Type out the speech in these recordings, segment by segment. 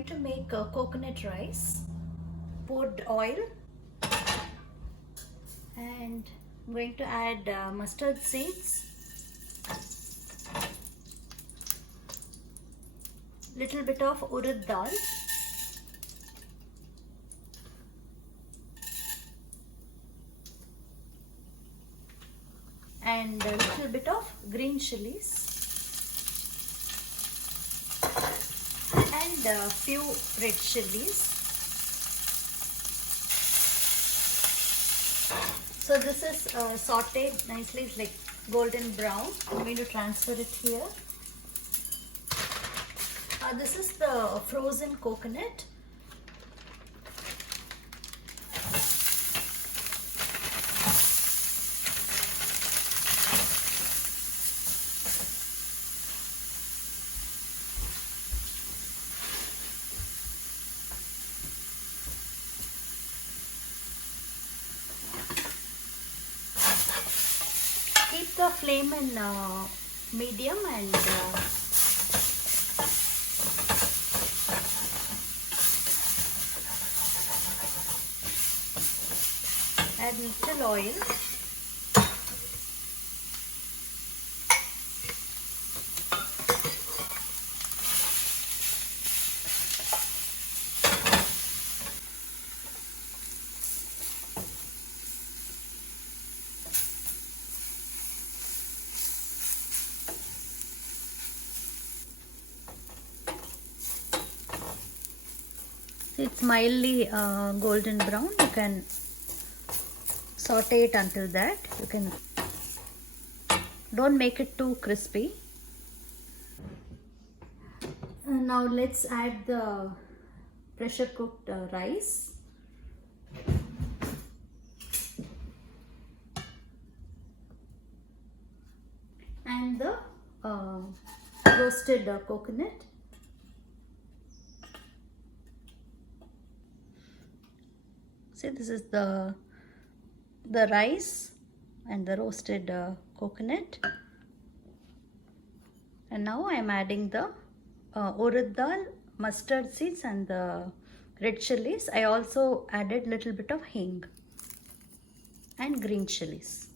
going to make coconut rice. Poured oil and I'm going to add mustard seeds, little bit of urad dal, and a little bit of green chilies and a few red chilies. So this is sauteed nicely, it's like golden brown. I'm going to transfer it here. This is the frozen coconut. Keep the flame in medium and add little oil. It's mildly golden brown. You can saute it until that. You can don't make it too crispy. Now let's add the pressure cooked rice. And the roasted coconut. See, this is the rice and the roasted coconut. And now I am adding the urad dal, mustard seeds and the red chilies. I also added little bit of hing and green chilies.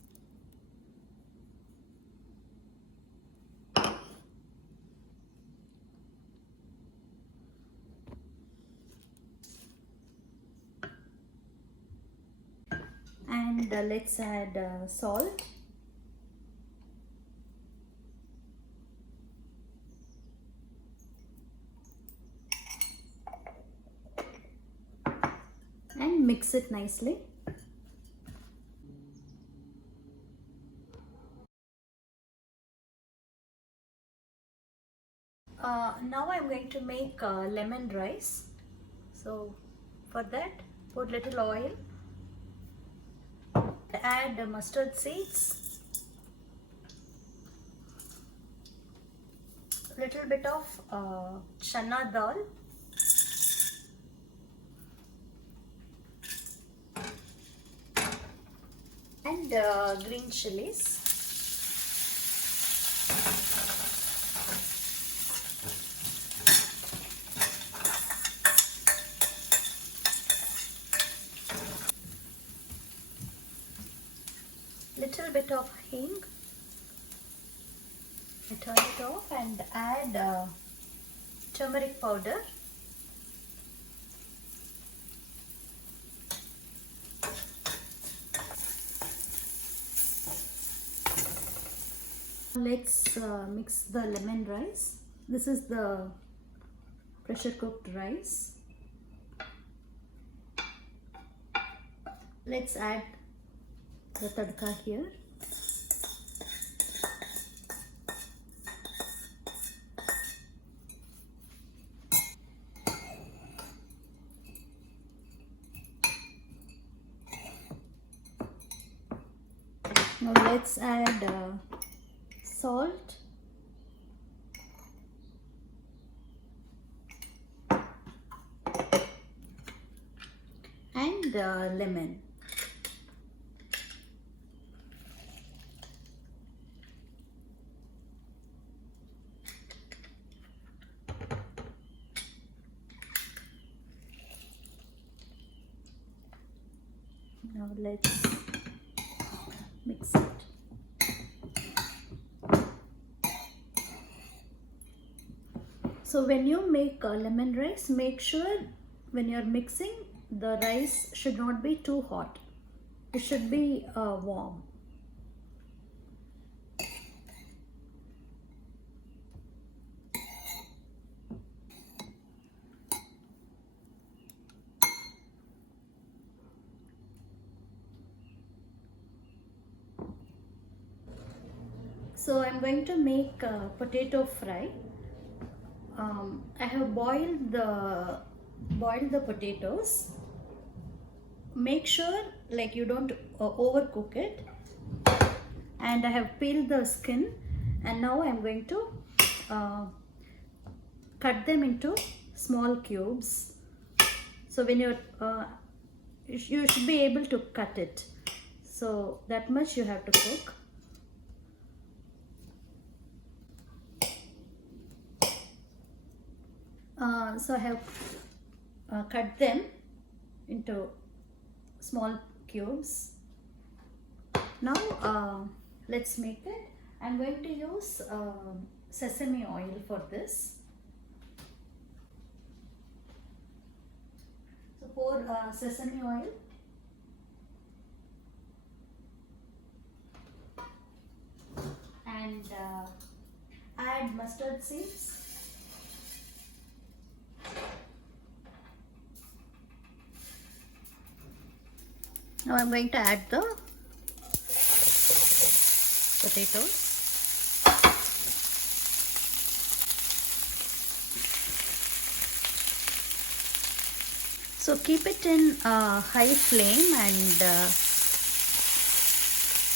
And let's add salt. And mix it nicely. Now I'm going to make lemon rice. So for that, put little oil. Add mustard seeds, little bit of chana dal, and green chilies. Little bit of hing. I turn it off and add turmeric powder. Let's mix the lemon rice. This is the pressure cooked rice. Let's add the tadka here. Now let's add salt, and lemon. Now let's mix it. So when you make lemon rice, make sure when you're mixing, the rice should not be too hot. It should be warm. So I'm going to make potato fry. I have boiled the potatoes. Make sure like you don't overcook it. And I have peeled the skin, and now I'm going to cut them into small cubes. So when you should be able to cut it. So that much you have to cook. So I have cut them into small cubes. Now let's make it. I'm going to use sesame oil for this. So pour sesame oil. And add mustard seeds. Now I'm going to add the potatoes. So keep it in high flame and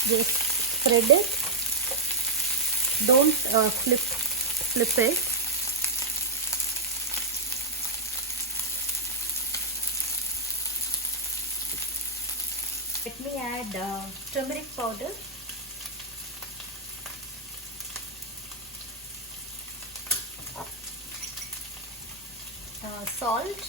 just spread it. Don't flip it. Let me add turmeric powder. Salt.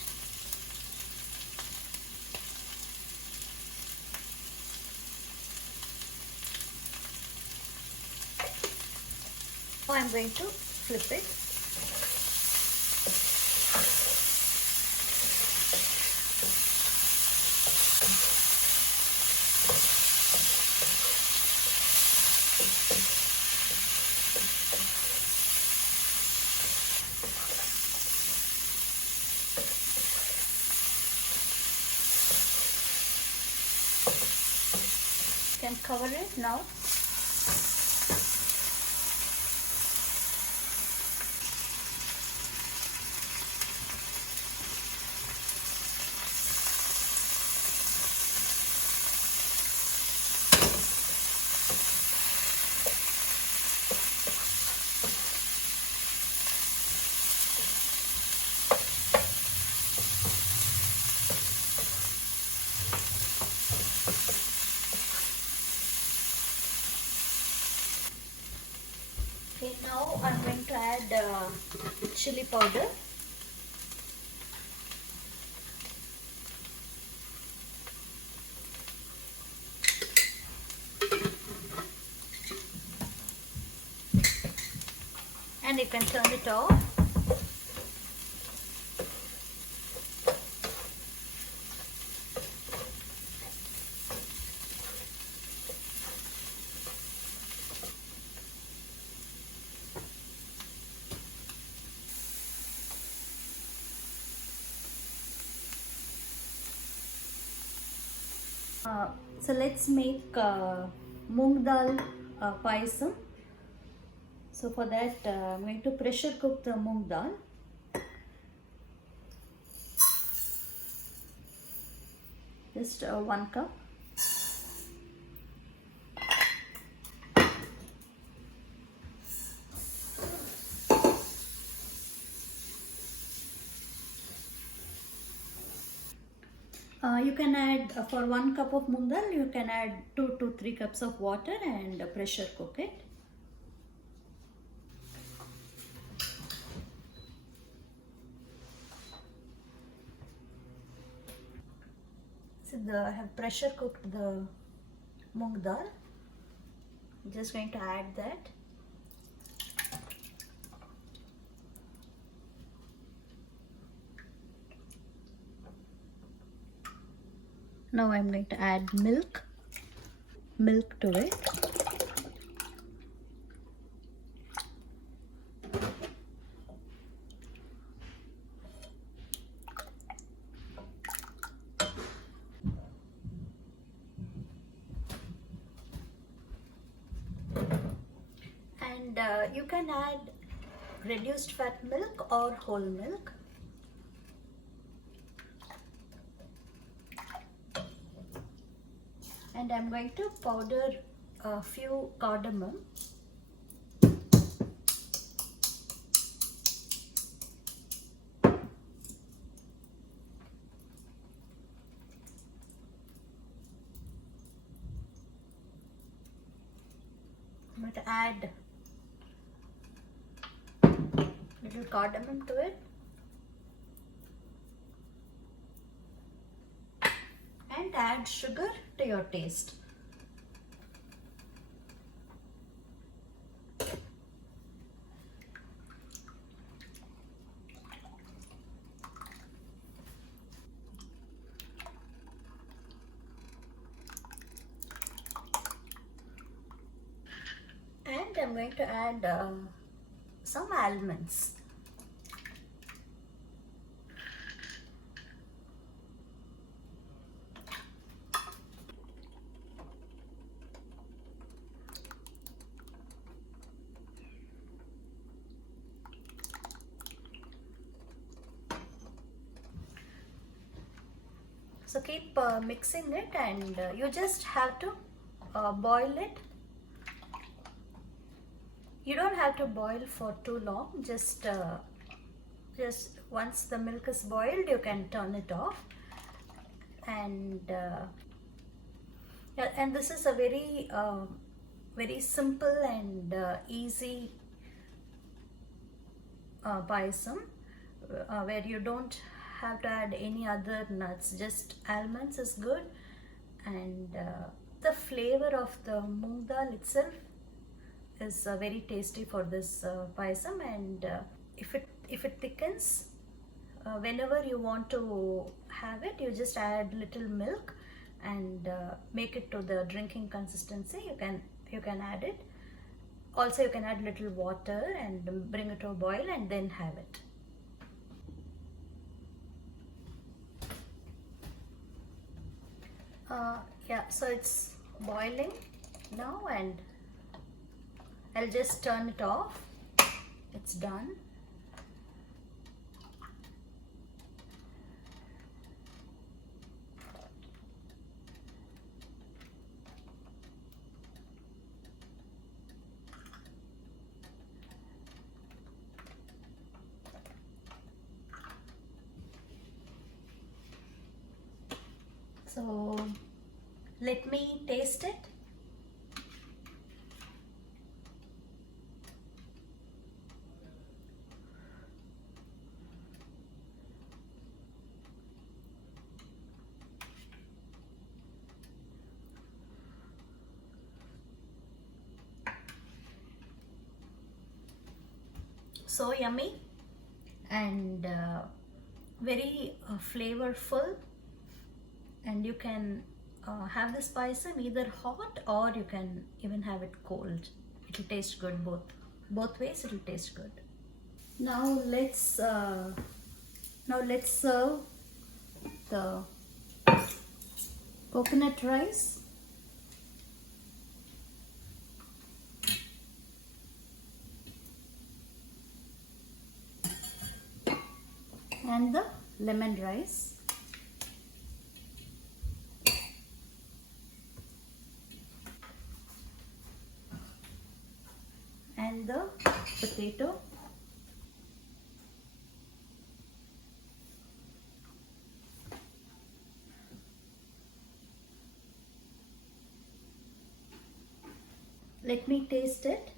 Now I'm going to flip it. Can cover it now. Okay, now I'm going to add chili powder. And you can turn it off. So let's make Moong Dal Payasam. So for that I'm going to pressure cook the Moong Dal. Just 1 cup. You can add for 1 cup of moong dal, you can add 2 to 3 cups of water and pressure cook it. So I have pressure cooked the moong dal. I'm just going to add that. Now I'm going to add milk to it. And you can add reduced fat milk or whole milk. And I'm going to powder a few cardamom. I'm going to add little cardamom to it. And add sugar to your taste. And I'm going to add some almonds. So keep mixing it, and you just have to boil it. You don't have to boil for too long. Just once the milk is boiled, you can turn it off. And yeah, and this is a very simple and easy payasam where you don't have to add any other nuts. Just almonds is good, and the flavor of the moong dal itself is very tasty for this payasam. And if it thickens, whenever you want to have it, you just add little milk and make it to the drinking consistency. You can add it. Also, you can add little water and bring it to a boil and then have it. Yeah, so it's boiling now, and I'll just turn it off. It's done. So let me taste it. So yummy and very flavorful, and you can have this payasam either hot, or you can even have it cold. It'll taste good both ways. It'll taste good. Now let's serve the coconut rice. And the lemon rice. And the potato. Let me taste it.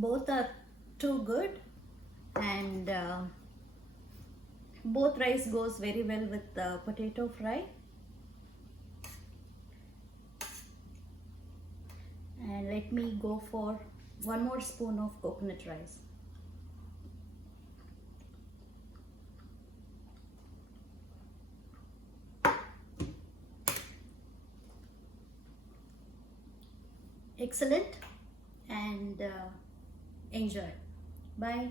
both are too good, and both rice goes very well with the potato fry. And let me go for one more spoon of coconut rice. Excellent, and enjoy. Bye.